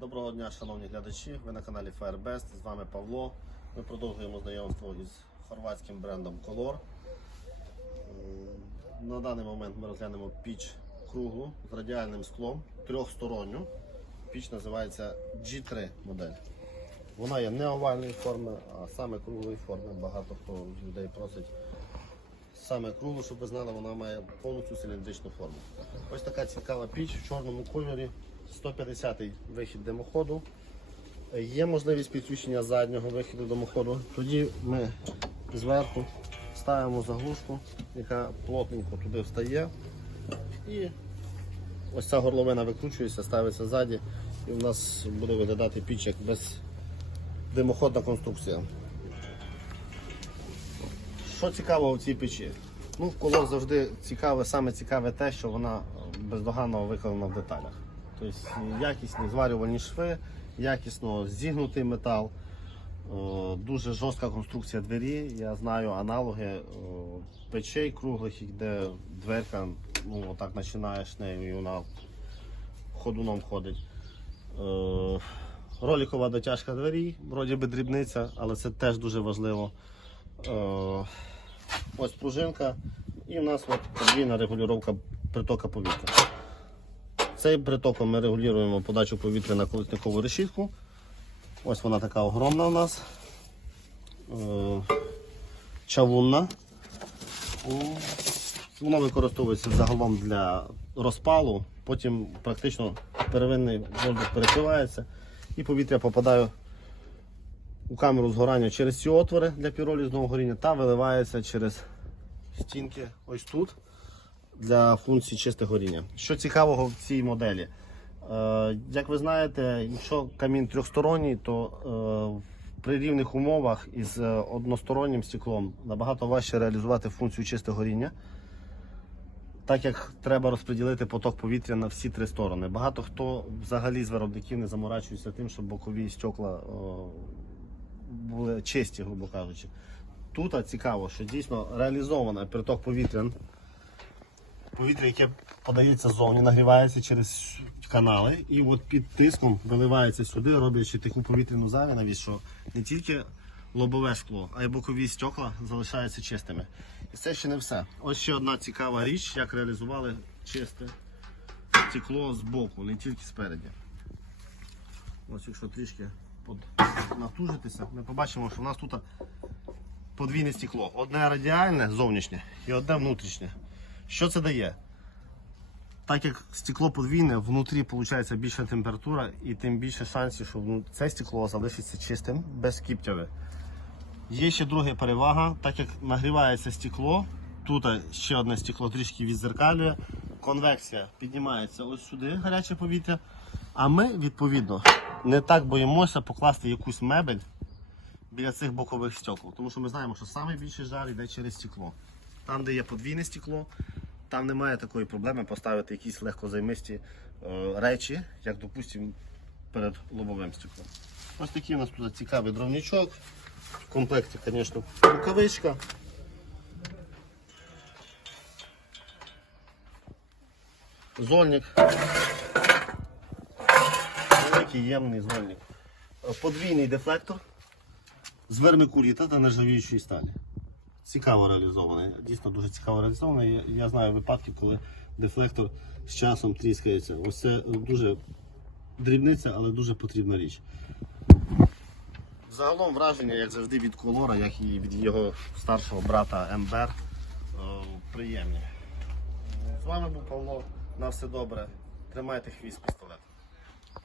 Доброго дня, шановні глядачі. Ви на каналі Firebest. З вами Павло. Ми продовжуємо знайомство із хорватським брендом Color. На даний момент ми розглянемо піч круглу з радіальним склом, трьохсторонню. Піч називається G3 модель. Вона є не овальної форми, а саме круглої форми. Багато хто людей просить саме круглу, щоб ви знали, вона має повністю циліндричну форму. Ось така цікава піч в чорному кольорі, 150-й вихід димоходу. Є можливість підключення заднього вихіду димоходу. Тоді ми зверху ставимо заглушку, яка плотненько туди встає. І ось ця горловина викручується, ставиться ззаді, і в нас буде виглядати піч як бездимоходна конструкція. Що цікаво в цій печі? Ну, в колор завжди цікаве, саме цікаве те, що вона бездоганно виконана в деталях. Тобто якісні зварювальні шви, якісно зігнутий метал, е, дуже жорстка конструкція двері. Я знаю аналоги е, печей круглих, де дверка, ну отак починаєш нею і вона ходуном ходить. Е, Ролікова дотяжка двері, вроді би дрібниця, але це теж дуже важливо. Ось пружинка і в нас подвійна регулювання притока повітря. Цим притоком ми регулюємо подачу повітря на колесникову решітку. Ось вона така огромна у нас. Е, Чавунна. О, Воно використовується загалом для розпалу, потім практично первинний воздух перекривається і повітря попадає у камеру згорання через ці отвори для піролізного горіння та виливається через стінки ось тут для функції чисте горіння. Що цікавого в цій моделі? Е, як ви знаєте, якщо камін трьохсторонній, то е, при рівних умовах із е, одностороннім стеклом набагато важче реалізувати функцію чисте горіння. Так як треба розподілити поток повітря на всі три сторони. Багато хто взагалі з виробників не заморачується тим, щоб бокові стекла були чисті, грубо кажучи. Тут цікаво, що дійсно реалізовано приток повітря. Повітря, яке подається ззовні, нагрівається через канали і от під тиском виливається сюди, роблячи таку повітряну завінавість, що не тільки лобове шкло, а й бокові стекла залишаються чистими. І це ще не все. Ось ще одна цікава річ, як реалізували чисте стекло з боку, не тільки спереді. Ось якщо трішки натужитися, ми побачимо, що в нас тут подвійне стекло. Одне радіальне зовнішнє і одне внутрішнє. Що це дає? Так як стекло подвійне, внутрі виходить більша температура і тим більше шансів, що це стекло залишиться чистим, без кіптяви. Є ще друга перевага, так як нагрівається стекло, тут ще одне стекло трішки відзеркалює, конвекція піднімається ось сюди, гаряче повітря. А ми, відповідно, не так боїмося покласти якусь мебель біля цих бокових стекол. Тому що ми знаємо, що найбільший жар йде через стекло. Там, де є подвійне стекло, там немає такої проблеми поставити якісь легкозаймисті е, речі, як, допустимо, перед лобовим стеклом. Ось такий у нас тут цікавий дровничок. В комплекті, звісно, рукавичка. Зольник. Великий ємний зольник. Подвійний дефлектор з вермикуліта та нержавіючої сталі. Цікаво реалізоване, дійсно дуже цікаво реалізоване. Я, я знаю випадки, коли дефлектор з часом тріскається. Ось це дуже дрібниця, але дуже потрібна річ. Загалом враження, як завжди, від колора, як і від його старшого брата Ембер, е, приємні. З вами був Павло. На все добре. Тримайте хвіст пістолет.